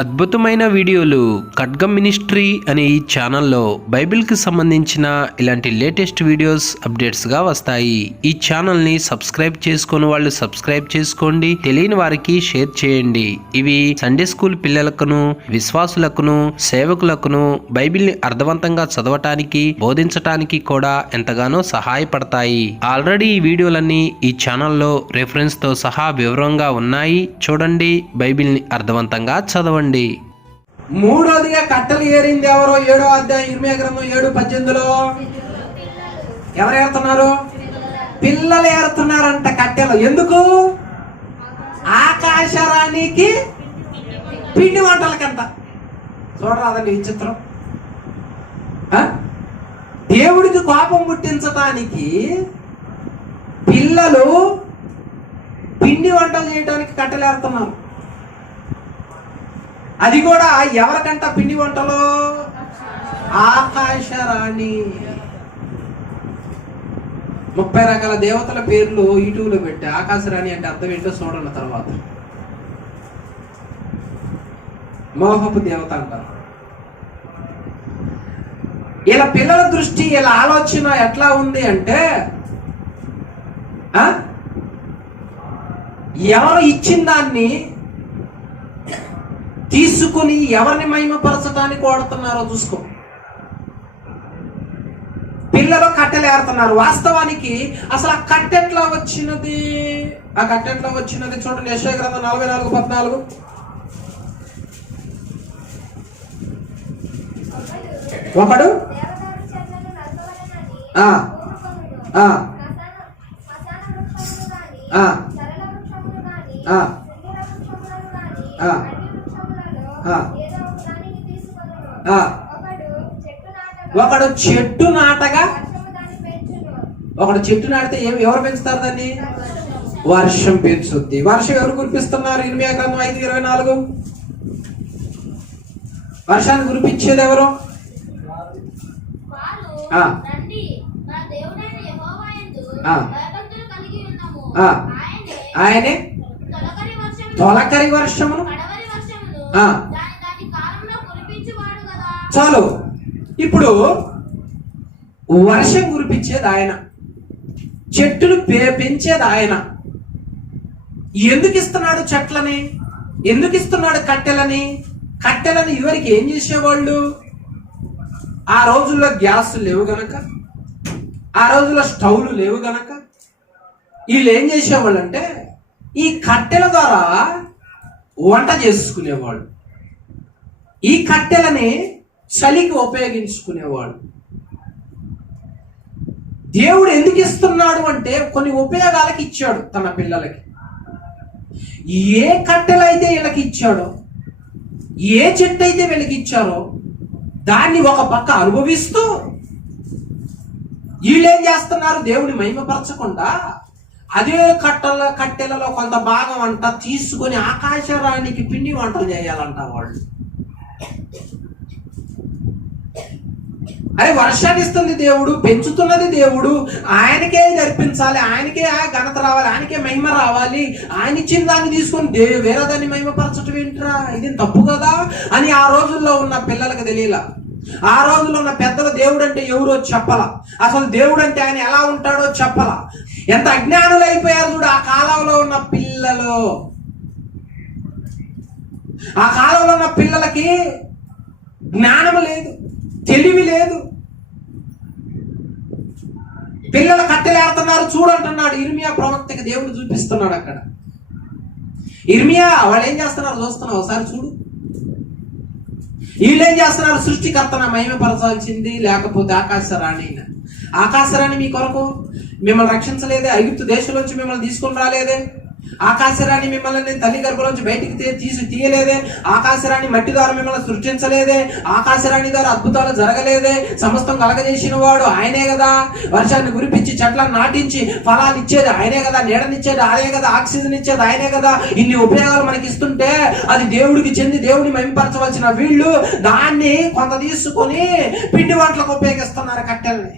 అద్భుతమైన వీడియోలు ఖడ్గం మినిస్ట్రీ అనే ఈ ఛానల్లో బైబిల్కి సంబంధించిన ఇలాంటి లేటెస్ట్ వీడియోస్ అప్డేట్స్గా వస్తాయి. ఈ ఛానల్ని సబ్స్క్రైబ్ చేసుకుని వాళ్ళు సబ్స్క్రైబ్ చేసుకోండి, తెలియని వారికి షేర్ చేయండి. ఇవి సండే స్కూల్ పిల్లలకును, విశ్వాసులకును, సేవకులకును బైబిల్ని అర్థవంతంగా చదవటానికి, బోధించటానికి కూడా ఎంతగానో సహాయపడతాయి. ఆల్రెడీ ఈ వీడియోలన్నీ ఈ ఛానల్లో రెఫరెన్స్తో సహా వివరంగా ఉన్నాయి. చూడండి, బైబిల్ని అర్థవంతంగా చదవండి. మూడోదిగా కట్టలు ఏరింది ఎవరో? 7వ అధ్యాయం ఇర్మీయా గ్రంథం 7:18లో ఎవరు ఏరుతున్నారు? పిల్లలు ఏరుతున్నారంట కట్టెలు. ఎందుకు? ఆకాశరానికి పిండి వంటలకంట. చూడరాదండి విచిత్రం. దేవుడికి కోపం పుట్టించడానికి పిల్లలు పిండి వంటలు చేయడానికి కట్టెలు ఏరుతున్నారు. అది కూడా ఎవరికంట పిండి వంటలు? ఆకాశరాణి. 30 రకాల దేవతల పేర్లు యూట్యూబ్లో పెట్టి ఆకాశరాణి అంటే అర్థం ఏంటో చూడండి. తర్వాత మోహపు దేవత అంటారు. ఇలా పిల్లల దృష్టి, ఇలా ఆలోచన ఎట్లా ఉంది అంటే ఎవరు ఇచ్చిన దాన్ని తీసుకుని ఎవరిని మహిమపరచడానికి వాడుతున్నారో చూసుకో. పిల్లలు కట్టెలు ఏరుతున్నారు. వాస్తవానికి అసలు ఆ కట్టెట్లా వచ్చినది? చూడండి, యెషయా గ్రంథం 44:14. ఒకడు ఒకడు చెట్టు నాటగా, ఒకడు చెట్టు నాటితే ఎవరు పెంచుతారు దాన్ని? వర్షం పెంచుద్ది. వర్షం ఎవరు కురిపిస్తున్నారు? ఇర్మీయా గ్రంథం 5:24. వర్షాన్ని కురిపించేది ఎవరు? ఆయనే తొలకరి వర్షమును. చాలు. ఇప్పుడు వర్షం కురిపించేది ఆయన, చెట్టును పెంచేది ఆయన. ఎందుకు ఇస్తున్నాడు చెట్లని? ఎందుకు ఇస్తున్నాడు కట్టెలని? కట్టెలని ఇదివరకు ఏం చేసేవాళ్ళు? ఆ రోజుల్లో గ్యాస్ లేవు గనక, ఆ రోజుల్లో స్టవ్లు లేవు గనక వీళ్ళు ఏం చేసేవాళ్ళు అంటే ఈ కట్టెల ద్వారా వంట చేసుకునేవాళ్ళు. ఈ కట్టెలని చలికి ఉపయోగించుకునేవాడు. దేవుడు ఎందుకు ఇస్తున్నాడు అంటే కొన్ని ఉపయోగాలకు ఇచ్చాడు తన పిల్లలకి. ఏ కట్టెలైతే వీళ్ళకి ఇచ్చాడో, ఏ చెట్టు అయితే వీళ్ళకి ఇచ్చారో దాన్ని ఒక పక్క అనుభవిస్తూ వీళ్ళేం చేస్తున్నారు? దేవుని మహిమపరచకుండా అదే కట్టెలలో కొంత భాగం అంట తీసుకొని ఆకాశరానికి పిండి వంటలు చేయాలంట వాళ్ళు. అరే, వర్షాన్ని ఇస్తుంది దేవుడు, పెంచుతున్నది దేవుడు, ఆయనకే జరిపించాలి, ఆయనకే ఘనత రావాలి, ఆయనకే మహిమ రావాలి. ఆయన ఇచ్చిన దాన్ని తీసుకొని వేరే దాన్ని మహిమపరచటం ఏంట్రా? ఇది తప్పు కదా అని ఆ రోజుల్లో ఉన్న పిల్లలకు తెలియలా. ఆ రోజుల్లో ఉన్న పెద్దలు దేవుడు అంటే ఎవరో చెప్పలా, అసలు దేవుడు అంటే ఆయన ఎలా ఉంటాడో చెప్పలా. ఎంత అజ్ఞానులు అయిపోయారు చూడు ఆ కాలంలో ఉన్న పిల్లలు. ఆ కాలంలో ఉన్న పిల్లలకి జ్ఞానం లేదు, తెలివి లేదు. పిల్లలు కట్టెలేడుతున్నారు చూడంటున్నాడు ఇర్మీయా ప్రవక్తకి దేవుడు చూపిస్తున్నాడు. అక్కడ ఇర్మీయా వాళ్ళు ఏం చేస్తున్నారు చూస్తున్నావు ఒకసారి చూడు. వీళ్ళు ఏం చేస్తున్నారు? సృష్టికర్తన మహిమపరచాల్సింది, లేకపోతే ఆకాశరాణి. ఆకాశరాణి మీ కొరకు మిమ్మల్ని రక్షించలేదే? ఐగుప్తు దేశంలోంచి మిమ్మల్ని తీసుకొని రాలేదే? ఆకాశరాణి మిమ్మల్ని తల్లి గర్భంలోంచి బయటికి తీయలేదే? ఆకాశరాణి మట్టి ద్వారా మిమ్మల్ని సృష్టించలేదే? ఆకాశరాణి ద్వారా అద్భుతాలు జరగలేదే? సమస్తం కలగజేసిన వాడు ఆయనే కదా. వర్షాన్ని కురిపించి చెట్లను నాటించి ఫలాలు ఇచ్చేది ఆయనే కదా, నీడనిచ్చేది ఆయనే కదా, ఆక్సిజన్ ఇచ్చేది ఆయనే కదా. ఇన్ని ఉపయోగాలు మనకి ఇస్తుంటే అది దేవుడికి చెంది దేవుడిని మహిమపరచవలసిన వీళ్ళు దాన్ని కొంత తీసుకొని పిండి వంటలకు ఉపయోగిస్తున్నారు కట్టెల్ని.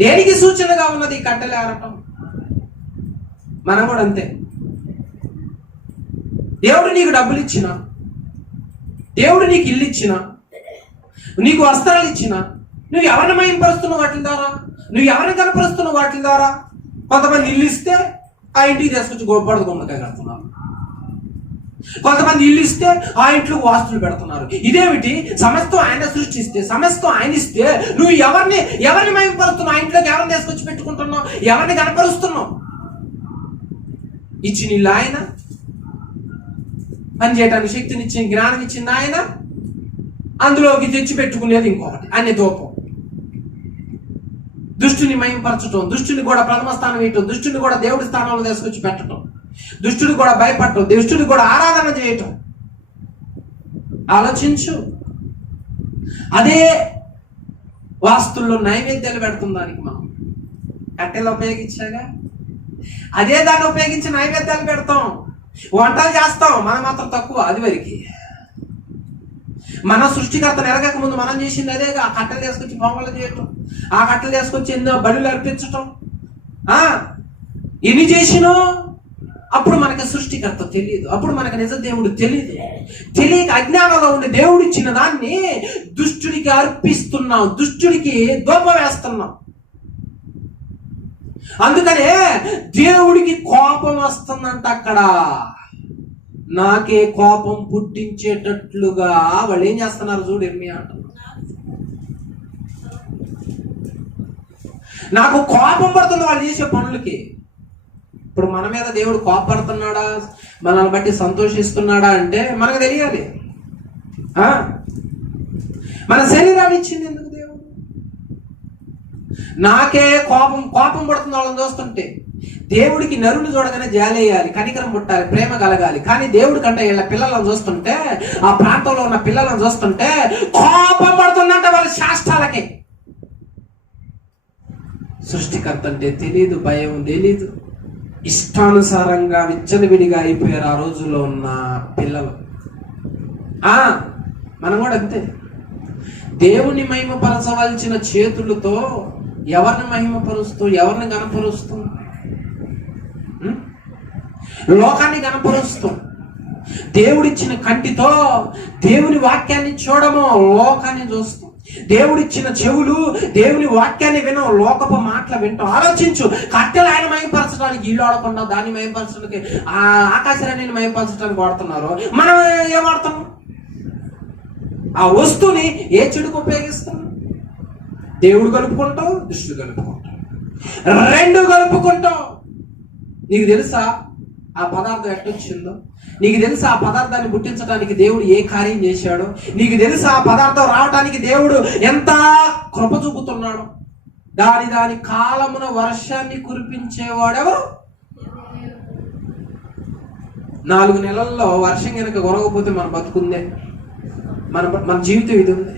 దేనికి సూచనగా ఉన్నది కట్టెలు ఏరటం? మనం కూడా అంతే. దేవుడు నీకు డబ్బులు ఇచ్చిన, దేవుడు నీకు ఇల్లు ఇచ్చిన, నీకు వస్త్రాలు ఇచ్చిన, నువ్వు ఎవరిని మహింపరుస్తున్నావు వాటి ద్వారా? నువ్వు ఎవరిని కనపరుస్తున్నావు వాటి ద్వారా? కొంతమంది ఇల్లు ఇస్తే ఆ ఇంటికి తీసుకొచ్చి గొప్పడు గుమ్మడికాయ కడుతున్నారు, కొంతమంది ఇల్లు ఇస్తే ఆ ఇంట్లో వాస్తులు పెడుతున్నారు. ఇదేమిటి? సమస్తం ఆయన సృష్టిస్తే, సమస్తం ఆయన ఇస్తే నువ్వు ఎవరిని మహింపరుస్తున్నావు? ఆ ఇంట్లోకి ఎవరిని తీసుకొచ్చి పెట్టుకుంటున్నావు? ఎవరిని కనపరుస్తున్నావు? ఇచ్చిన ఇల్లు ఆయన, పని చేయడానికి శక్తిని ఇచ్చిన, జ్ఞానం ఇచ్చింది ఆయన, అందులోకి తెచ్చి పెట్టుకునేది ఇంకొకటి అనే దూపం. దుష్టుని మహింపరచటం, దుష్టుని కూడా ప్రథమ స్థానం వేయటం, దుష్టుని కూడా దేవుడి స్థానంలో తీసుకొచ్చి పెట్టడం, దుష్టుని కూడా భయపడటం, దుష్టుని కూడా ఆరాధన చేయటం. ఆలోచించు. అదే వాస్తుల్లో నైవేద్యాలు పెడుతుంది దానికి మనం కట్టెలు ఉపయోగించాగా, అదే దాన్ని ఉపయోగించి నైవేద్యాలు పెడతాం, వంటలు చేస్తాం. మనం మాత్రం తక్కువ. అది వరకు మన సృష్టికర్తను ఎరగక ముందు మనం చేసింది అదే. ఆ కట్టెలు తీసుకొచ్చి పొంగలు చేయటం, ఆ కట్టెలు తీసుకొచ్చి ఎన్నో బలులు అర్పించటం, ఎన్ని చేసినో అప్పుడు మనకి సృష్టికర్త తెలియదు, అప్పుడు మనకి నిజ దేవుడు తెలియక అజ్ఞానంలో ఉండే దేవుడు ఇచ్చిన దాన్ని దుష్టుడికి అర్పిస్తున్నాం, దుష్టుడికి దూపం వేస్తున్నాం. అందుకనే దేవుడికి కోపం వస్తుందంట. అక్కడ నాకే కోపం పుట్టించేటట్లుగా వాళ్ళు ఏం చేస్తున్నారు చూడు, ఎర్మి అంటున్నారు. నాకు కోపం పడుతుంది వాళ్ళు చేసే పనులకి. ఇప్పుడు మన మీద దేవుడు కోపడుతున్నాడా, మనల్ని బట్టి సంతోషిస్తున్నాడా అంటే మనకు తెలియాలి. మన శరీరాన్ని ఇచ్చింది ఎందుకు దేవుడు? నాకే కోపం పడుతుంది వాళ్ళని చూస్తుంటే. దేవుడికి నరుని చూడగానే జాలేయాలి, కనికరం పుట్టాలి, ప్రేమ కలగాలి. కానీ దేవుడి కంటే వీళ్ళ పిల్లలను చూస్తుంటే, ఆ ప్రాంతంలో ఉన్న పిల్లలను చూస్తుంటే కోపం పడుతుందంటే వాళ్ళ శాస్త్రాలకి. సృష్టికర్త అంటే తెలీదు, భయం తెలీదు, ఇష్టానుసారంగా విచ్చలవిడిగా అయిపోయారు ఆ రోజుల్లో ఉన్న పిల్లలు. మనం కూడా అంతే. దేవుని మహిమపరచవలసిన చేతులతో ఎవరిని మహిమపరుస్తూ, ఎవరిని గణపరుస్తూ? లోకాన్ని గణపరుస్తూ. దేవుడిచ్చిన కంటితో దేవుని వాక్యాన్ని చూడము, లోకాన్ని చూస్తాం. దేవుడిచ్చిన చెవులు దేవుని వాక్యాన్ని వినం, లోకపు మాటలు వింటాం. ఆలోచించు. కట్టెలు ఆయన మహిమపరచడానికి ఇల్లు ఆడకుండా దాన్ని మహిమపరచడానికి, ఆ ఆకాశాన్ని మహిమపరచడానికి వాడుతున్నారు. మనం ఏం వాడతాం? ఆ వస్తువుని ఏ చెడుకు ఉపయోగిస్తాం? దేవుడు కలుపుకుంటావు, దుష్టుడు కలుపుకుంటావు, రెండు కలుపుకుంటావు. నీకు తెలుసా ఆ పదార్థం ఎట్టొచ్చిందో? నీకు తెలుసా ఆ పదార్థాన్ని పుట్టించడానికి దేవుడు ఏ కార్యం చేశాడో? నీకు తెలుసా ఆ పదార్థం రావటానికి దేవుడు ఎంత కృప చూపుతున్నాడు? దాని కాలమున వర్షాన్ని కురిపించేవాడెవరు? 4 నెలల్లో వర్షం కనుక కొరగకపోతే మన బతుకుందే, మన జీవితం ఇది ఉంది.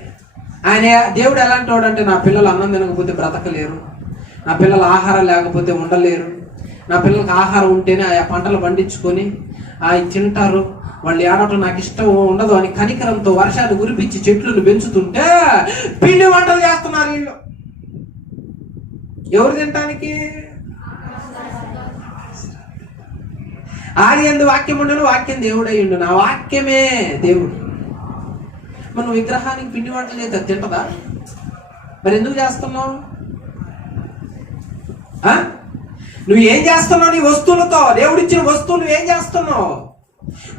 దేవుడు ఎలాంటి వాడు అంటే, నా పిల్లలు అన్నం తినకపోతే బ్రతకలేరు, నా పిల్లలు ఆహారం లేకపోతే ఉండలేరు, నా పిల్లలకు ఆహారం ఉంటేనే ఆ పంటలు పండించుకొని తింటారు, వాళ్ళు ఏడవటం నాకు ఇష్టం ఉండదు అని కనికరంతో వర్షాన్ని కురిపించి చెట్లను పెంచుతుంటే పిండి వంటలు చేస్తున్నారు వీళ్ళు. ఎవరు తినటానికి? ఆది యందు వాక్యం ఉండను, వాక్యం దేవుడు అయ్యిండు. నా వాక్యమే దేవుడు. మనం విగ్రహానికి పిండి వంటలు చేస్తే తింటదా? మరి ఎందుకు చేస్తున్నావు? నువ్వు ఏం చేస్తున్నావు నీ వస్తువులతో? దేవుడిచ్చిన వస్తువులు ఏం చేస్తున్నావు?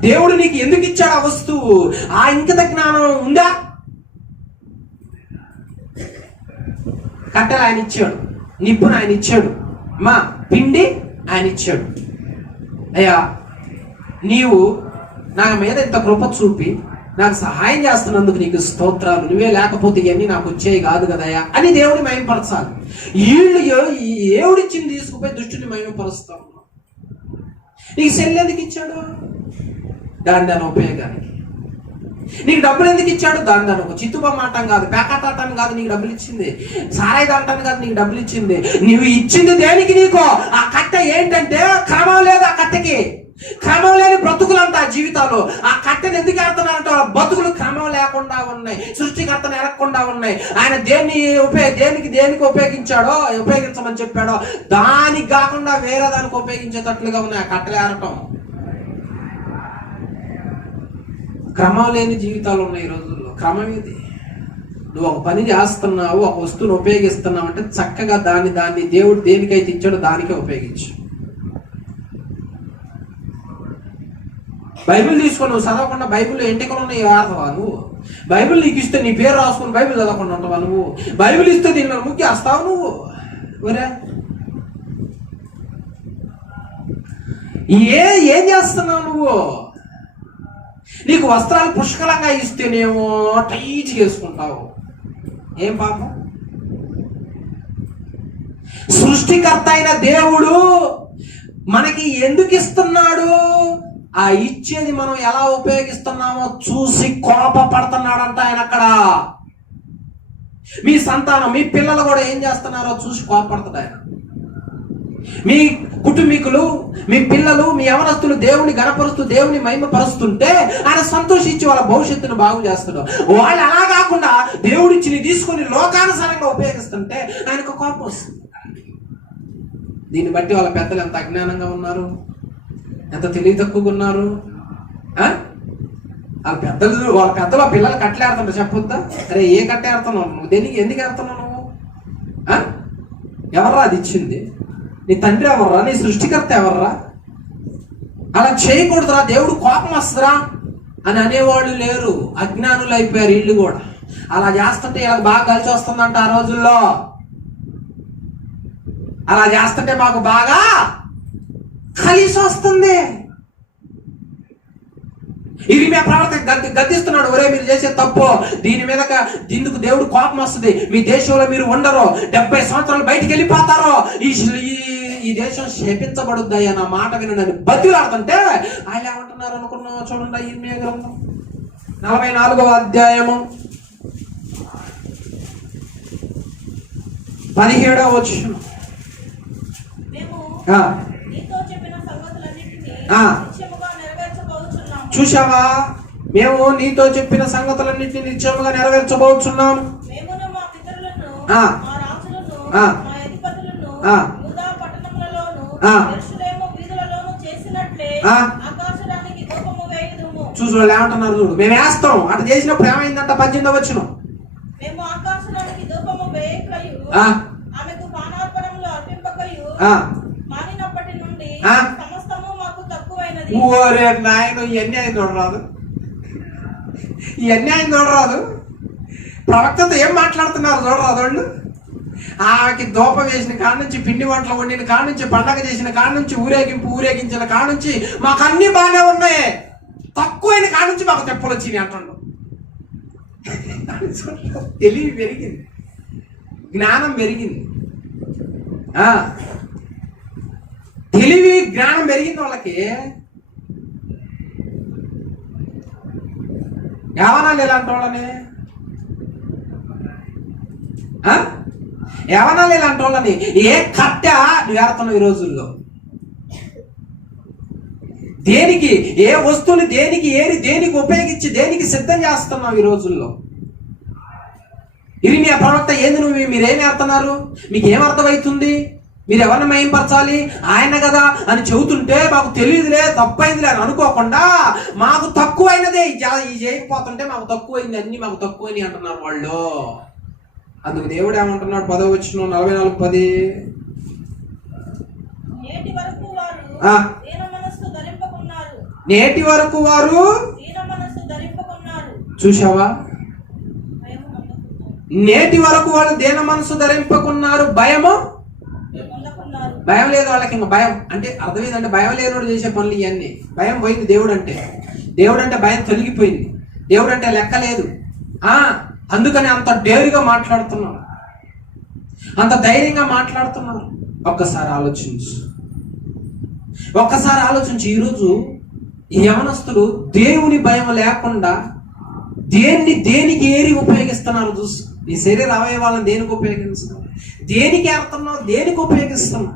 దేవుడు నీకు ఎందుకు ఇచ్చాడు ఆ వస్తువు? ఆ ఇంకిత జ్ఞానం ఉందా? కట్టెలు ఆయన ఇచ్చాడు, నిప్పును ఆయన ఇచ్చాడు, మా పిండి ఆయన ఇచ్చాడు. అయ్యా, నీవు నా మీద ఇంత కృప చూపి నాకు సహాయం చేస్తున్నందుకు నీకు స్తోత్రాలు. నువ్వే లేకపోతే ఇవన్నీ నాకు వచ్చేవి కాదు కదయ్యా అని దేవుడిని మహిమపరచాలి. వీళ్ళు దేవుడిచ్చింది తీసుకుపోయి దుష్టుని మహిమపరుస్తాం. నీకు సెల్ ఎందుకు ఇచ్చాడు? దాని ఉపయోగానికి. నీకు డబ్బులు ఎందుకు ఇచ్చాడు? దాని ఒక చిత్తుబొమ్మ ఆటం కాదు, పేకాటాటం కాదు నీకు డబ్బులు ఇచ్చింది, సారాయి తాగటానికి కాదు నీకు డబ్బులు ఇచ్చింది. నువ్వు ఇచ్చింది దేనికి? నీకు ఆ కట్టె ఏంటంటే క్రమం లేదు. ఆ కట్టెకి క్రమం లేని బ్రతుకులంతా జీవితాలు. ఆ కట్టెను ఎందుకు ఎడుతున్నారంటే వాళ్ళ బతుకులు క్రమం లేకుండా ఉన్నాయి, సృష్టికర్తను ఎరగకుండా ఉన్నాయి. ఆయన దేనికి ఉపయోగించాడో, ఉపయోగించమని చెప్పాడో దానికి కాకుండా వేరే దానికి ఉపయోగించేటట్లుగా ఉన్నాయి ఆ కట్టెలు ఏరటం. క్రమం లేని జీవితాలు ఉన్నాయి ఈ రోజుల్లో. క్రమం ఇది. నువ్వు ఒక పని చేస్తున్నావు, ఒక వస్తువును ఉపయోగిస్తున్నావు అంటే చక్కగా దాన్ని దేవుడు దేనికైతే ఇచ్చాడో దానికే ఉపయోగించు. బైబిల్ తీసుకొని నువ్వు చదవకుండా బైబిల్లో ఎంటికలు ఉన్నాయి వాడతావా నువ్వు? బైబిల్ నీకు ఇస్తే నీ పేరు రాసుకుని బైబిల్ చదవకుండా ఉంటావా నువ్వు? బైబిల్ ఇస్తే దీన్ని ముక్కి వస్తావు నువ్వు? ఒరే ఏం చేస్తున్నావు నువ్వు? నీకు వస్త్రాలు పుష్కలంగా ఇస్తేనేమో టైట్ చేసుకుంటావు. ఏం పాపం? సృష్టికర్త అయిన దేవుడు మనకి ఎందుకు ఇస్తున్నాడు? ఆ ఇచ్చేది మనం ఎలా ఉపయోగిస్తున్నామో చూసి కోపపడుతున్నాడంట ఆయన అక్కడ. మీ సంతానం, మీ పిల్లలు కూడా ఏం చేస్తున్నారో చూసి కోపపడుతుంది ఆయన. మీ కుటుంబీకులు, మీ పిల్లలు, మీ యవనస్తులు దేవుని గణపరుస్తూ దేవుని మహిమపరుస్తుంటే ఆయన సంతోషించి వాళ్ళ భవిష్యత్తును బాగు చేస్తాడు. వాళ్ళు అలా కాకుండా దేవుడిచ్చి తీసుకొని లోకానుసారంగా ఉపయోగిస్తుంటే ఆయనకు కోపం వస్తుంది. దీన్ని బట్టి వాళ్ళ పెద్దలు ఎంత అజ్ఞానంగా ఉన్నారు, ఎంత తెలివి తక్కువగా ఉన్నారు. వాళ్ళ పెద్దలు పిల్లలు కట్టలేడుతుంటారు. చెప్పొద్దా? అరే ఏ కట్టేడుతున్నావు నువ్వు? దేనికి ఎందుకు ఏడుతున్నావు నువ్వు? ఎవర్రా అది ఇచ్చింది? నీ తండ్రి ఎవర్రా? నీ సృష్టికర్త ఎవర్రా? అలా చేయకూడదురా, దేవుడు కోపం వస్తుందిరా అని అనేవాళ్ళు లేరు. అజ్ఞానులు అయిపోయారు వీళ్ళు కూడా. అలా చేస్తుంటే ఇలా బాగా కలిసి వస్తుందంట ఆ రోజుల్లో. అలా చేస్తుంటే మాకు బాగా కలిసి వస్తుంది. ఇరిమియా ప్రవర్తన గద్దిస్తున్నాడు. ఒరే మీరు చేసే తప్పు, దీని మీద దీనికి దేవుడు కోపం వస్తుంది. మీ దేశంలో మీరు ఉండరు, 70 సంవత్సరాలు బయటికి వెళ్ళిపోతారు, ఈ దేశం శపించబడుద్దాయి నా మాట విని నన్ను బతిలాడుతుంటే ఆయన ఏమంటున్నారు అనుకున్నావు? చూడండి ఇరిమియా గ్రంథం 44వ అధ్యాయము 17వ వచనం. చూసావా? మేము నీతో చెప్పిన సంగతులన్నింటినీ నిశ్చయముగా నెరవేర్చబోతున్నాం. చూసు వాళ్ళు ఏమంటున్నారు చూడు. మేము వేస్తాం. అటు చేసినప్పుడు ఏమైందంట? 18వ వచనం. ఓరే నాయన, ఇవన్నీ ఆయన చూడరాదు, ఇవన్నీ ఆయన చూడరాదు. ప్రవక్తతో ఏం మాట్లాడుతున్నారు చూడరాదు వాళ్ళు. ఆమెకి దూపం వేసిన కాడ నుంచి, పిండి వంటలు వండిన కాడ నుంచి, పండగ చేసిన కాడ నుంచి, ఊరేగించిన కాడ నుంచి మాకు అన్ని బాగానే ఉన్నాయి, తక్కువైన కాడ నుంచి మాకు తెప్పలు వచ్చినాయి అంటున్నాడు. తెలివి పెరిగింది, జ్ఞానం పెరిగింది, తెలివి జ్ఞానం పెరిగింది వాళ్ళకి. ఏమనాలి ఇలాంటి వాళ్ళని? ఏమనాలి ఇలాంటి వాళ్ళని? ఏ కట్ట నువ్వు ఏడుతున్నావు ఈ రోజుల్లో? దేనికి, ఏ వస్తువుని దేనికి ఏరి, దేనికి ఉపయోగించి, దేనికి సిద్ధం చేస్తున్నావు ఈ రోజుల్లో? ఇరిమియా ప్రవక్త ఏంది మీరేం ఏడుతున్నారు? మీకు ఏం అర్థమవుతుంది? మీరు ఎవరిని మహింపరచాలి? ఆయన కదా అని చెబుతుంటే మాకు తెలియదులే, తప్పైందిలే అని అనుకోకుండా మాకు తక్కువైనదే ఈ చేయకపోతుంటే మాకు తక్కువైంది, అన్ని మాకు తక్కువని అంటున్నారు వాళ్ళు. అందుకు దేవుడు ఏమంటున్నాడు? 10వ వచనం 44:10. నేటి వరకు వారు చూసావా? నేటి వరకు వాళ్ళు దేన మనసు ధరింపకున్నారు. భయం లేదు వాళ్ళకి. ఇంకా భయం అంటే అర్థం ఏంటంటే భయం లేనోడు చేసే పనులు ఇవన్నీ. భయం పోయింది. దేవుడు అంటే భయం తొలగిపోయింది. దేవుడు అంటే లెక్క లేదు. అందుకని అంత డేరుగా మాట్లాడుతున్నారు, అంత ధైర్యంగా మాట్లాడుతున్నారు. ఒక్కసారి ఆలోచించు. ఈరోజు యవనస్తులు దేవుని భయం లేకుండా దేనికి ఏరి ఉపయోగిస్తున్నారు చూసు. నీ శరీర అవయవాలను దేనికి ఉపయోగిస్తున్నావు? దేనికి ఏడుతున్నావు? దేనికి ఉపయోగిస్తున్నావు?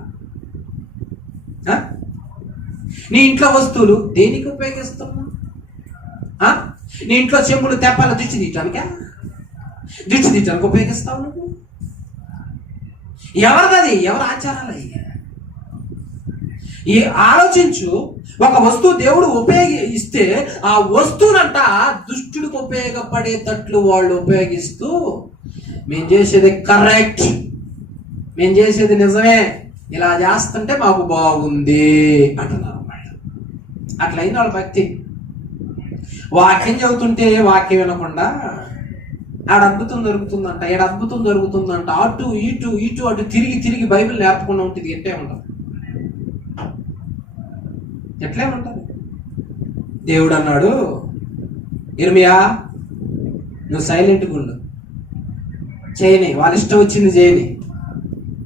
నీ ఇంట్లో వస్తువులు దేనికి ఉపయోగిస్తున్నావు? నీ ఇంట్లో చెంబులు, తెప్పాల దిష్టి తీయటానికి ఉపయోగిస్తావు నువ్వు? ఎవరిది? ఎవరి ఆచారాలు అయ్యి? ఈ ఆలోచించు, ఒక వస్తువు దేవుడు ఉపయోగిస్తే ఆ వస్తువునంట దుష్టుడికి ఉపయోగపడేటట్లు వాళ్ళు ఉపయోగిస్తూ, మేము చేసేది కరెక్ట్, మేము చేసేది నిజమే, ఇలా చేస్తుంటే మాకు బాగుంది అంటున్నారు అన్నమాట. అట్లయింది వాళ్ళ భక్తి. వాక్యం చెబుతుంటే వాక్యం వినకుండా ఆడ అద్భుతం జరుగుతుందంట, ఈడ అద్భుతం జరుగుతుందంట, అటు ఇటు ఇటు అటు తిరిగి తిరిగి బైబిల్ నేర్పకుండా ఉంటుంది. ఎట్లే ఉంటుంది, ఎట్లే ఉంటుంది. దేవుడు అన్నాడు, ఇర్మియా నువ్వు సైలెంట్గా ఉండు, చేయని, వాళ్ళ ఇష్టం వచ్చింది చేయని.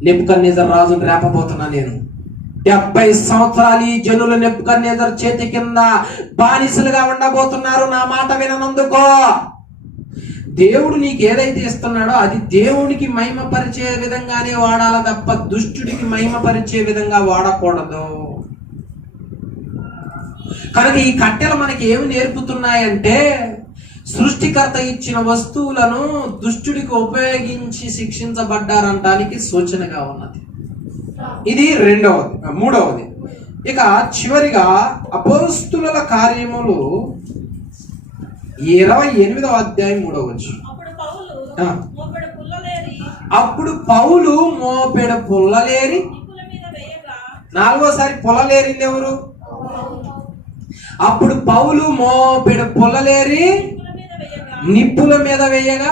నెబుకద్నెజరు రాజును రేపబోతున్నా నేను. 70 సంవత్సరాలు ఈ జనులు నెబుకద్నెజరు చేతి కింద బానిసలుగా ఉండబోతున్నారు నా మాట విననందుకో. దేవుడు నీకు ఏదైతే ఇస్తున్నాడో అది దేవుడికి మహిమపరిచే విధంగానే వాడాలి తప్ప దుష్టుడికి మహిమపరిచే విధంగా వాడకూడదు. కనుక ఈ కట్టెలు మనకి ఏమి నేర్పుతున్నాయంటే, సృష్టికర్త ఇచ్చిన వస్తువులను దుష్టుడికి ఉపయోగించి శిక్షించబడ్డారంటానికి సూచనగా ఉన్నది. ఇది మూడవది. ఇక చివరిగా అపోస్తుల కార్యములు 28వ అధ్యాయం 3వ వచనం. అప్పుడు పౌలు మోపెడు పుల్లలేరి, 4వసారి పుల్లలేరింది ఎవరు? అప్పుడు పౌలు మోపెడు పుల్లలేరి నిప్పుల మీద వేయగా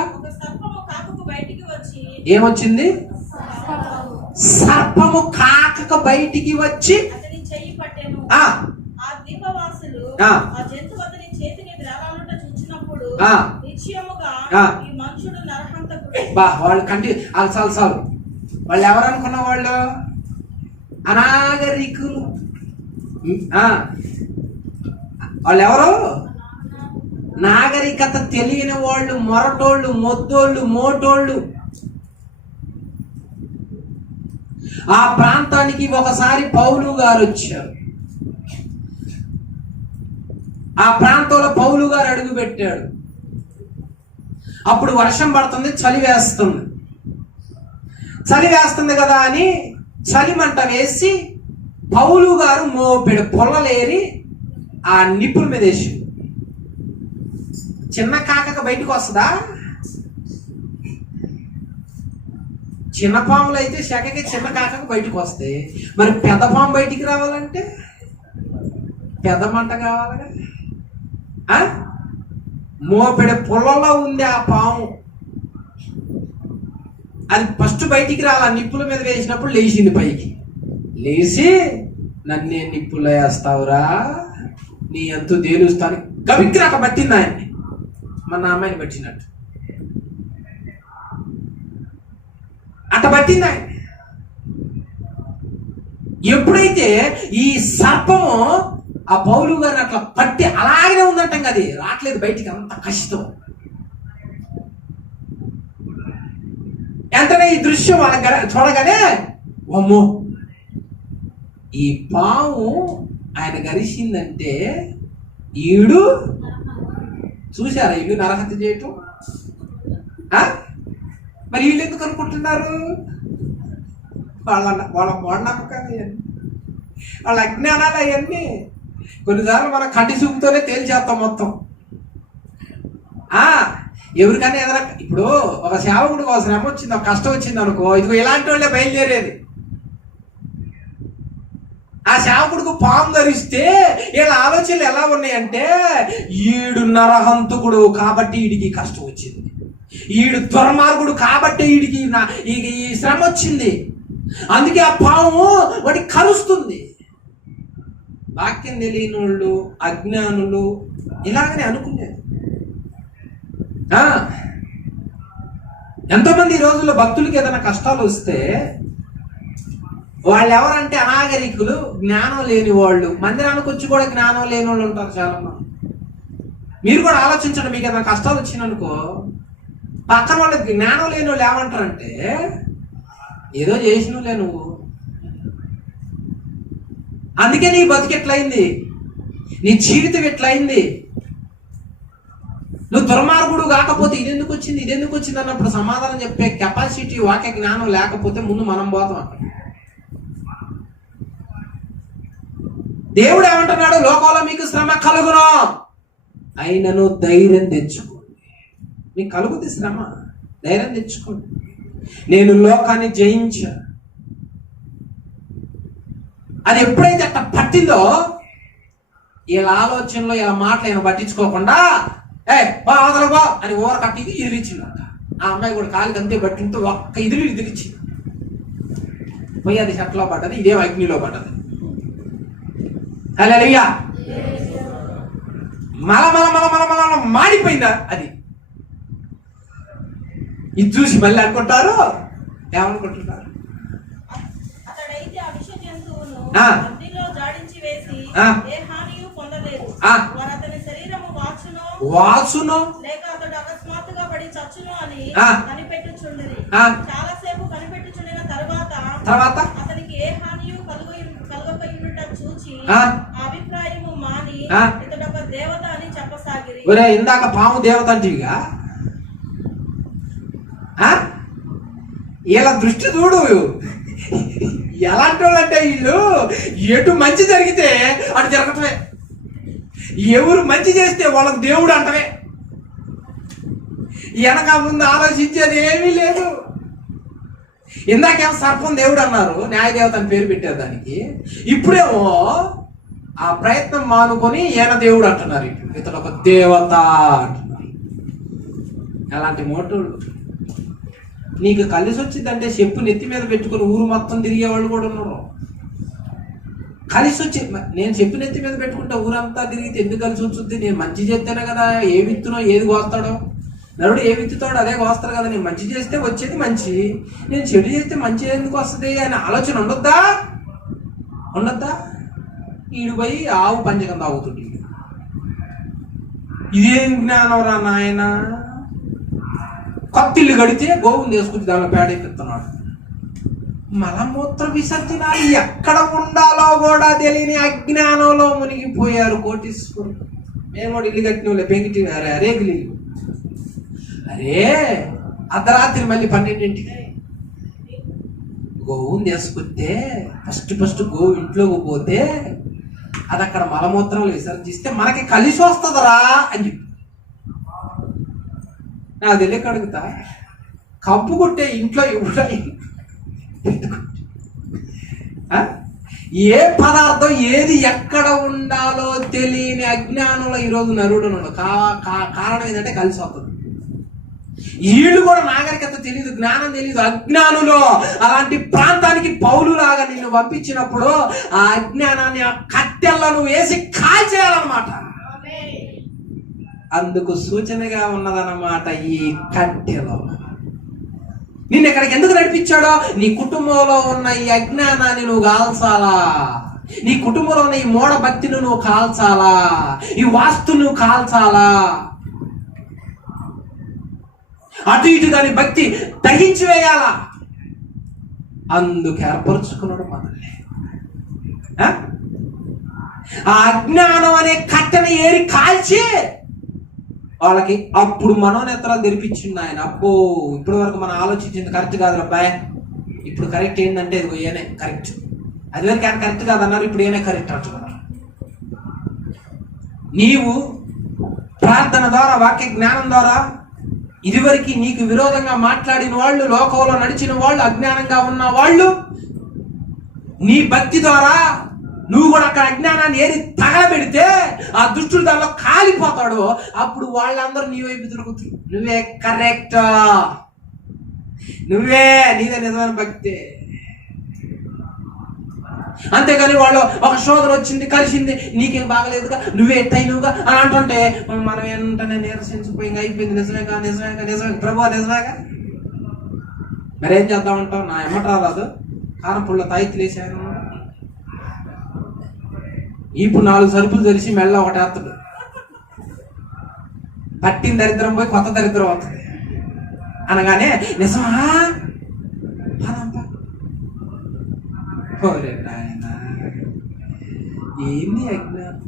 ఏమొచ్చింది? సర్పము కాకకు బయటికి వచ్చి వాళ్ళు కంటి చాలు వాళ్ళు ఎవరు అనుకున్న వాళ్ళు? అనాగరికులు. వాళ్ళు ఎవరు? నాగరికత తెలియని వాళ్ళు, మొరటోళ్ళు, మొద్దోళ్ళు, మోటోళ్ళు. ఆ ప్రాంతానికి ఒకసారి పౌలు గారు వచ్చారు. ఆ ప్రాంతంలో పౌలు గారు అడుగు పెట్టాడు. అప్పుడు వర్షం పడుతుంది, చలి వేస్తుంది కదా అని చలిమంట వేసి పౌలు గారు మోపెడు పొల్లలేరి ఆ నిప్పుల మీద వేసి, చిన్న కాకక బయటకు వస్తుందా? చిన్న పాములు అయితే శాఖకి చిన్న కాకకు బయటకు వస్తాయి. మరి పెద్ద పాము బయటికి రావాలంటే పెద్ద మంట కావాలిగా. మోపెడే పొలంలో ఉంది ఆ పాము. అది ఫస్ట్ బయటికి రావాలి. నిప్పుల మీద వేసినప్పుడు లేచింది పైకి. లేచి నన్నే నిప్పులో వేస్తావురా, నీ ఎంతో తేలుస్తాను గవిక్రాక పట్టింది ఆయన్ని, మన అమ్మాయిని పట్టినట్టు అట్ట పట్టింది ఆయన. ఎప్పుడైతే ఈ సర్పము ఆ పౌలు గారిని అట్లా పట్టి అలాగనే ఉందంటాం కదా, రావట్లేదు బయటికి, అంత కష్టం. వెంటనే ఈ దృశ్యం వాళ్ళ చూడగానే, అమ్మో ఈ పాము ఆయన గరిచిందంటే ఈడు చూశారా, ఈడు నరహత్య చేయటం. మరి వీళ్ళు ఎందుకు అనుకుంటున్నారు? వాళ్ళ మూఢనమ్మకాలు అవన్నీ, వాళ్ళ అజ్ఞానాలు అవన్నీ. కొన్నిసార్లు మనం కంటి చూపుతోనే తేల్చేస్తాం మొత్తం. ఎవరికైనా ఏదైనా ఇప్పుడు ఒక సేవకుడికి ఒక శ్రమ వచ్చింది, ఒక కష్టం వచ్చింది అనుకో, ఇదిగో ఇలాంటి వాళ్ళే బయలుదేరేది. ఆ సేవకుడికి పాము ధరిస్తే వీళ్ళ ఆలోచనలు ఎలా ఉన్నాయంటే, ఈడు నరహంతకుడు కాబట్టి వీడికి కష్టం వచ్చింది, ఈడు దుర్మార్గుడు కాబట్టి వీడికి ఈ శ్రమ వచ్చింది, అందుకే ఆ పాము వాడికి కరుస్తుంది. వాక్యం తెలియని వాళ్ళు, అజ్ఞానులు ఇలాగనే అనుకునేది. ఎంతోమంది ఈ రోజుల్లో భక్తులకి ఏదైనా కష్టాలు వస్తే వాళ్ళు ఎవరంటే అనాగరికులు, జ్ఞానం లేని వాళ్ళు. మందిరానికి వచ్చి కూడా జ్ఞానం లేని వాళ్ళు ఉంటారు చాలా మంది. మీరు కూడా ఆలోచించండి, మీకు ఏదైనా కష్టాలు వచ్చిననుకో, పక్కన వాళ్ళకి జ్ఞానం లేని వాళ్ళు ఏమంటారంటే, ఏదో చేసినలే నువ్వు, అందుకే నీ బతుకు ఎట్లయింది, నీ జీవితం ఎట్లయింది, నువ్వు దుర్మార్గుడు కాకపోతే ఇదెందుకు వచ్చింది అన్నప్పుడు సమాధానం చెప్పే కెపాసిటీ, వాక్య జ్ఞానం లేకపోతే ముందు మనం పోతాం అక్కడ. దేవుడు ఏమంటున్నాడు? లోకంలో మీకు శ్రమ కలుగును, అయినను ధైర్యం తెచ్చుకోండి. మీకు కలుగుతుంది శ్రమ, ధైర్యం తెచ్చుకోండి. నేను లోకాన్ని జయించా. అది ఎప్పుడైతే అట్లా పట్టిందో, వీళ్ళ ఆలోచనలో ఇలా మాటలు ఏమైనా పట్టించుకోకుండా వదలబా అని ఓర కట్టి ఇదిలిచ్చిందంట. ఆ అమ్మాయి కూడా కాలికి అంతే పట్టింతో ఒక్క ఇదిలిచ్చింది. పోయి అది చెట్లో పడ్డది, ఇదేం అగ్నిలో పడ్డది. హల్లెలూయా. మల మాడిపోయిందా అది. ఇది చూసి మళ్ళీ అనుకుంటారు, ఏమనుకుంటున్నారు? వాల్సును లేక అతడు అకస్మాత్తుగా పడి చచ్చును అని కనిపెట్టుచుండిరి. చాలాసేపు కనిపెట్టుచుండిన తర్వాత అతనికి ఏ హానియు కలుగకయుండుట చూచి అభిప్రాయము మాని ఇతడు ఒక దేవత అని చెప్పసాగిరి. ఒరే, ఇందాక పాము దేవత అంటివిగా, ఇలా దృష్టి చూడు. ఎలాంటి వాళ్ళు అంటే వీళ్ళు ఎటు మంచి జరిగితే అటు జరగటమే, ఎవరు మంచి చేస్తే వాళ్ళకు దేవుడు అంటవే. వెనక ముందు ఆలోచించేది ఏమీ లేదు. ఇందాకేమో సర్పం దేవుడు అన్నారు, న్యాయదేవత అని పేరు పెట్టారు దానికి. ఇప్పుడేమో ఆ ప్రయత్నం మానుకొని ఈయన దేవుడు అంటున్నారు. ఇతను ఒక దేవత అంటున్నారు. అలాంటి మోటోళ్ళు. నీకు కలిసి వచ్చిందంటే చెప్పు నెత్తి మీద పెట్టుకుని ఊరు మొత్తం తిరిగే వాళ్ళు కూడా ఉన్నారు. కలిసి వచ్చి నేను చెప్పు నెత్తి మీద పెట్టుకుంటా ఊరంతా తిరిగితే ఎందుకు కలిసి వచ్చింది? నేను మంచి చేస్తేనే కదా, ఏ విత్తునో ఏది కోస్తాడో. నరుడు ఏ విత్తుతాడో అదే కోస్తాడు కదా. నేను మంచి చేస్తే వచ్చేది మంచి, నేను చెడు చేస్తే మంచి ఎందుకు వస్తుంది అనే ఆలోచన ఉండొద్దా? ఈడు పోయి ఆవు పంచకం తాగుతుంది. ఇదేం జ్ఞానం రా నాయన. కొత్తిల్లు కడితే గోవుని తీసుకొచ్చి దానిలో పేడెక్కిస్తున్నాడు. మలమూత్ర విసర్జనాలు ఎక్కడ ఉండాలో కూడా తెలియని అజ్ఞానంలో మునిగిపోయారు కోటీశ్వరులు. మేము కూడా ఇల్లు కట్టిన వాళ్ళే, పెంకిటి రేగులు. అరే అర్ధరాత్రి మళ్ళీ 12ంటికి గోవుని తీసుకొస్తే ఫస్ట్ గోవు ఇంట్లోకి పోతే అది అక్కడ మలమూత్రాలు విసర్జిస్తే మనకి కలిసి వస్తుందరా అని చెప్పి నాకు తెలియక అడుగుతా. కప్పు కొట్టే ఇంట్లో ఏ పదార్థం ఏది ఎక్కడ ఉండాలో తెలియని అజ్ఞానంలో ఈరోజు నరుడు కారణం ఏంటంటే కలిసి వస్తుంది. వీళ్ళు కూడా నాగరికత తెలియదు, జ్ఞానం తెలియదు, అజ్ఞానులో. అలాంటి ప్రాంతానికి పౌలు లాగా నిన్ను పంపించినప్పుడు ఆ అజ్ఞానాన్ని ఆ కట్టెల్లో నువ్వు వేసి కాల్చేయాలన్నమాట. అందుకు సూచనగా ఉన్నదన్నమాట ఈ కట్టెలో. నిన్ను ఇక్కడికి ఎందుకు నడిపించాడో? నీ కుటుంబంలో ఉన్న ఈ అజ్ఞానాన్ని నువ్వు కాల్చాలా, నీ కుటుంబంలో ఉన్న ఈ మూఢ భక్తిని నువ్వు కాల్చాలా, ఈ వాస్తును నువ్వు కాల్చాలా. అటు ఇటు దాని భక్తి దహించి వేయాలా. అందుకు ఏర్పరుచుకున్నాడు మనల్ని. ఆ అజ్ఞానం అనే కట్టెని ఏరి కాల్చి వాళ్ళకి అప్పుడు మనోనేత్రాలు తెరిపించింది ఆయన. అబ్బో, ఇప్పటి వరకు మనం ఆలోచించింది కరెక్ట్ కాదు అబ్బాయి, ఇప్పుడు కరెక్ట్ ఏంటంటే ఇది ఏనే కరెక్ట్, అది వరకు ఆయన కరెక్ట్ కాదన్నారు, ఇప్పుడు ఏనే కరెక్ట్ అంటున్నారు. నీవు ప్రార్థన ద్వారా, వాక్య జ్ఞానం ద్వారా ఇదివరకు నీకు విరోధంగా మాట్లాడిన వాళ్ళు, లోకంలో నడిచిన వాళ్ళు, అజ్ఞానంగా ఉన్న వాళ్ళు, నీ భక్తి ద్వారా నువ్వు కూడా అక్కడ అజ్ఞానాన్ని ఏది తగలబెడితే ఆ దుష్టుడు దానిలో కాలిపోతాడు. అప్పుడు వాళ్ళందరూ నీ వైపు తిరుగుతారు. నువ్వే కరెక్ట్, నీదే నిజమైన భక్తి. అంతేగాని వాళ్ళు ఒక శోధన వచ్చింది, కలిసింది, నీకేం బాగలేదుగా, నువ్వే టైనుగా అని అంటుంటే మనం ఏంటనే నీరసించిపోయి అయిపోయింది. నిజమేగా ప్రభు, నిజమేగా. మరేం చేద్దామంటావు? నా ఎమ్మట రాదు, కారం పుల్ల తాయితీ లేసాను. ఇప్పుడు 4 సరుపులు తెలిసి మెల్ల ఒకటి వేస్తాడు. పట్టిన దరిద్రం పోయి కొత్త దరిద్రం అవుతుంది అనగానే నిజమా నాయన, ఏంది అజ్ఞానం.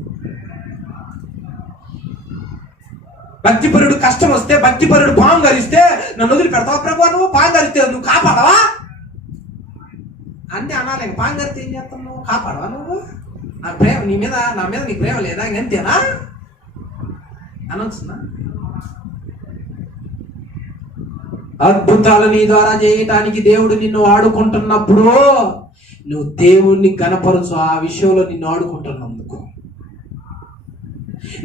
భక్తిపరుడు కష్టం వస్తే, భక్తిపరుడు పాము గరిస్తే నన్ను వదిలి పెడతావా ప్రభు? నువ్వు పాము గరిస్తే నువ్వు కాపాడవా అంటే అనాలి. పాము గరిస్తే ఏం చేస్తావు? నువ్వు కాపాడవా? నువ్వు నా ప్రేమ నా మీద నీకు ప్రేమ లేదా ఇంకంతేనా అనొచ్చునా? అద్భుతాలు నీ ద్వారా చేయటానికి దేవుడు నిన్ను వాడుకుంటున్నప్పుడు నువ్వు దేవుణ్ణి గణపరచు. ఆ విషయంలో నిన్ను ఆడుకుంటున్నందుకు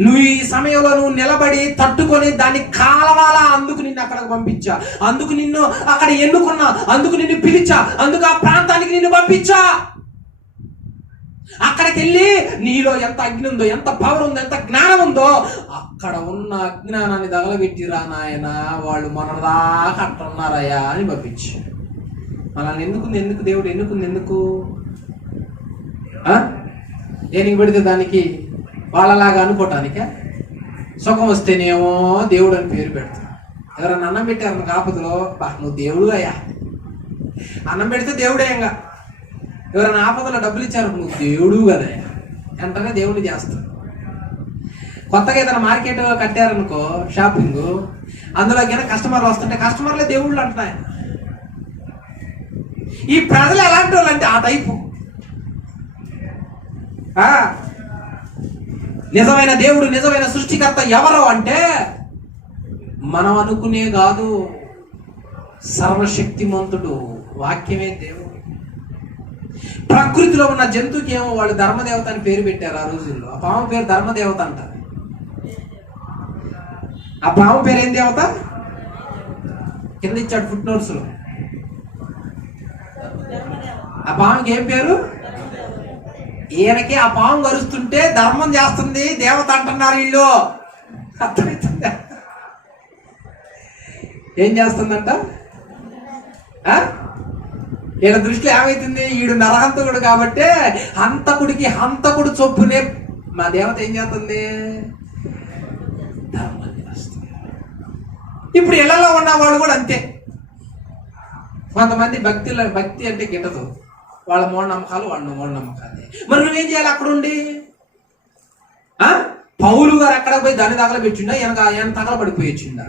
నువ్వు ఈ సమయంలో నువ్వు నిలబడి తట్టుకొని దాన్ని కాలవాలా. అందుకు నిన్ను అక్కడికి పంపించా, అందుకు నిన్ను అక్కడ ఎన్నుకున్నా, అందుకు నిన్ను పిలిచా, అందుకు ఆ ప్రాంతానికి నిన్ను పంపించా. అక్కడికి వెళ్ళి నీలో ఎంత అగ్ని ఉందో, ఎంత పవర్ ఉందో, ఎంత జ్ఞానం ఉందో అక్కడ ఉన్న అజ్ఞానాన్ని తగలబెట్టిరా నాయన, వాళ్ళు మనదాకా అట్లా ఉన్నారయ్యా అని పంపించు. మనల్ని ఎందుకు దేవుడు ఎందుకు దేనికి పెడితే దానికి వాళ్ళలాగా అనుకోవటానికే. సుఖం వస్తేనేమో దేవుడు అని పేరు పెడతారు. ఎవరన్నా అన్నం పెట్టారు ఆపదలో, నువ్వు దేవుడు అయ్యా. అన్నం పెడితే దేవుడే. ఇంకా ఎవరైనా ఆపదలో డబ్బులు ఇచ్చారు, నువ్వు దేవుడు కదా వెంటనే దేవుడిని చేస్తావు. కొత్తగా ఏదైనా మార్కెట్ కట్టారనుకో, షాపింగ్, అందులోకి కస్టమర్లు వస్తుంటే కస్టమర్లే దేవుళ్ళు అంటున్నాయి. ఈ ప్రజలు ఎలాంటి వాళ్ళు అంటే ఆ టైపు. నిజమైన దేవుడు, నిజమైన సృష్టికర్త ఎవరు అంటే మనం అనుకునే కాదు, సర్వశక్తిమంతుడు, వాక్యమే దేవుడు. ప్రకృతిలో ఉన్న జంతువుకి ఏమో వాళ్ళు ధర్మదేవత అని పేరు పెట్టారు ఆ రోజుల్లో. ఆ పాము పేరు ధర్మదేవత అంటారు. ఆ పాము పేరు ఏం దేవత కింద ఇచ్చాడు ఫుట్ నోట్స్ లో. ఆ పాముకి ఏం పేరు? ఈయనకి ఆ పాము కరుస్తుంటే ధర్మం చేస్తుంది దేవత అంటున్నారు వీళ్ళు. అర్థమవుతుందా? ఏం చేస్తుందంట? ఈయన దృష్టిలో ఏమైతుంది? ఈడు నరహంతకుడు కాబట్టి హంతకుడికి హంతకుడు చొప్పునే మా దేవత ఏం చేస్తుంది? ధర్మం చేస్తుంది. ఇప్పుడు ఇళ్లలో ఉన్నవాళ్ళు కూడా అంతే. కొంతమంది భక్తి అంటే గిట్టదు, వాళ్ళ మూఢనమ్మకాలు వాళ్ళ మూఢనమ్మకాలే. మరి నువ్వేం చేయాలి అక్కడ ఉండి? పౌలు గారు అక్కడ పోయి దాన్ని తగలబెట్టిండా? ఈయన తగలబడిపోయిచ్చిండా?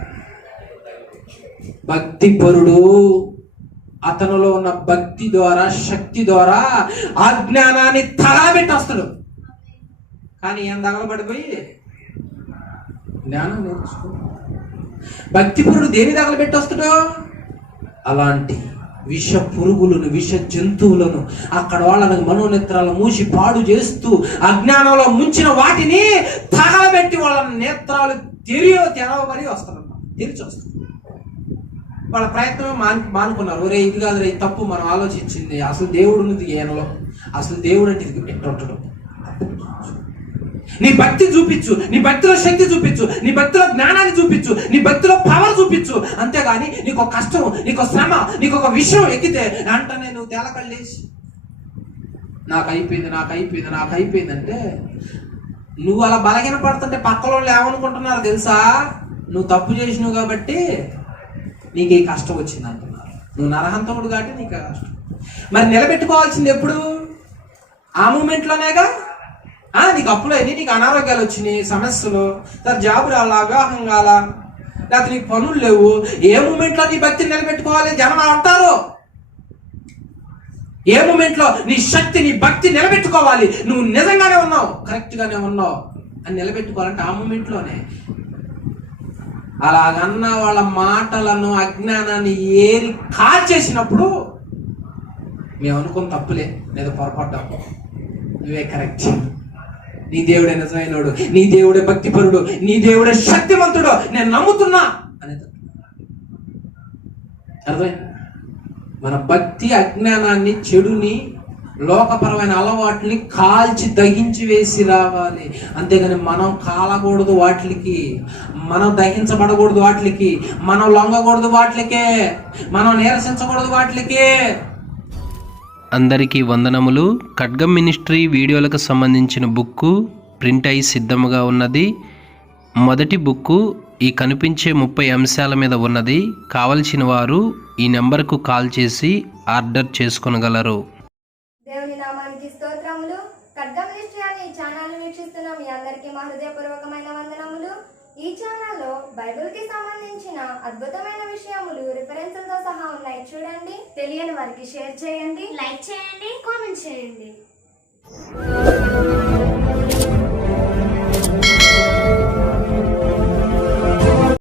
భక్తి పరుడు అతనిలో ఉన్న భక్తి ద్వారా, శక్తి ద్వారా అజ్ఞానాన్ని తగలబెట్టి వస్తాడు. కానీ ఈయన తగలబడిపోయి జ్ఞానం నేర్చుకో. భక్తిపరుడు దేని తగలబెట్టి వస్తాడు? అలాంటి విష పురుగులను, విష జంతువులను, అక్కడ వాళ్ళని మనోనేత్రాలు మూసి పాడు చేస్తూ అజ్ఞానంలో ముంచిన వాటిని తగలబెట్టి వాళ్ళ నేత్రాలు తెరవబడి వస్తారన్నమాట. తెరిచి వస్తారు. వాళ్ళ ప్రయత్నమే మానుకున్నారు. ఒరే ఇది కాదు రే తప్పు, మనం ఆలోచించింది. అసలు దేవుడు ఉంది ఈయనలో, అసలు దేవుడు అంటే ఇది ఎట్లా ఉంటాడు. నీ భక్తి చూపించు, నీ భక్తిలో శక్తి చూపించు, నీ భక్తిలో జ్ఞానాన్ని చూపించు, నీ భక్తిలో పవర్ చూపించు. అంతేగాని నీకు కష్టం, నీకు శ్రమ, నీకు ఒక విషయం ఎక్కితే వెంటనే నువ్వు తేలకళ్ళేసి నాకు అయిపోయింది అంటే నువ్వు అలా బలహీన పడుతుంటే పక్కల వాళ్ళు ఏమనుకుంటున్నారు తెలుసా? నువ్వు తప్పు చేసినావు కాబట్టి నీకు ఈ కష్టం వచ్చింది అంటున్నారు. నువ్వు నరహంతకుడు కాబట్టి నీకు కష్టం. మరి నిలబెట్టుకోవాల్సింది ఎప్పుడు? ఆ మూమెంట్లోనేగా. నీకు అప్పులు అయినాయి, నీకు అనారోగ్యాలు వచ్చినాయి, సమస్యలు, జాబు రాలా, వివాహం కాలా, లేకపోతే నీకు పనులు లేవు. ఏ మూమెంట్లో నీ భక్తిని నిలబెట్టుకోవాలి? జనం అంటారు. ఏ మూమెంట్లో నీ శక్తి, నీ భక్తి నిలబెట్టుకోవాలి? నువ్వు నిజంగానే ఉన్నావు, కరెక్ట్ గానే ఉన్నావు అని నిలబెట్టుకోవాలంటే ఆ మూమెంట్లోనే. అలాగన్న వాళ్ళ మాటలను, అజ్ఞానాన్ని ఏరి కాల్చేసినప్పుడు మేము అనుకున్న తప్పులే, లేదా పొరపడ్డాము, నువ్వే కరెక్ట్, నీ దేవుడే నిజమైనోడు, నీ దేవుడే భక్తిపరుడు, నీ దేవుడే శక్తిమంతుడు, నేను నమ్ముతున్నా అనేది అర్థమైంది. మన భక్తి అజ్ఞానాన్ని, చెడుని, లోకపరమైన అలవాట్లని కాల్చి దహించి వేసి రావాలి. అంతేగాని మనం కాలకూడదు వాటికి, మనం దహించబడకూడదు వాటికి, మనం లొంగకూడదు వాటికే, మనం నిరసించకూడదు వాటికే. అందరికీ వందనములు. ఖడ్గం మినిస్ట్రీ వీడియోలకు సంబంధించిన బుక్కు ప్రింట్ అయి సిద్ధముగా ఉన్నది. మొదటి బుక్కు ఈ కనిపించే 30 అంశాల మీద ఉన్నది. కావలసిన వారు ఈ నెంబర్కు కాల్ చేసి ఆర్డర్ చేసుకొనగలరు. దేవుని నామానికి స్తోత్రములు. ఖడ్గం మినిస్ట్రీ అనే ఛానల్ వీక్షిస్తున్న మీ అందరికీ మా హృదయపూర్వకమైన వందనములు. ఈ ఛానల్లో బైబిల్కి సంబంధించిన అద్భుతమైన విషయములు రిఫరెన్స్లతో సహా ఉన్నాయి. చూడండి. తెలియని వారికి షేర్ చేయండి, లైక్ చేయండి, కామెంట్ చేయండి.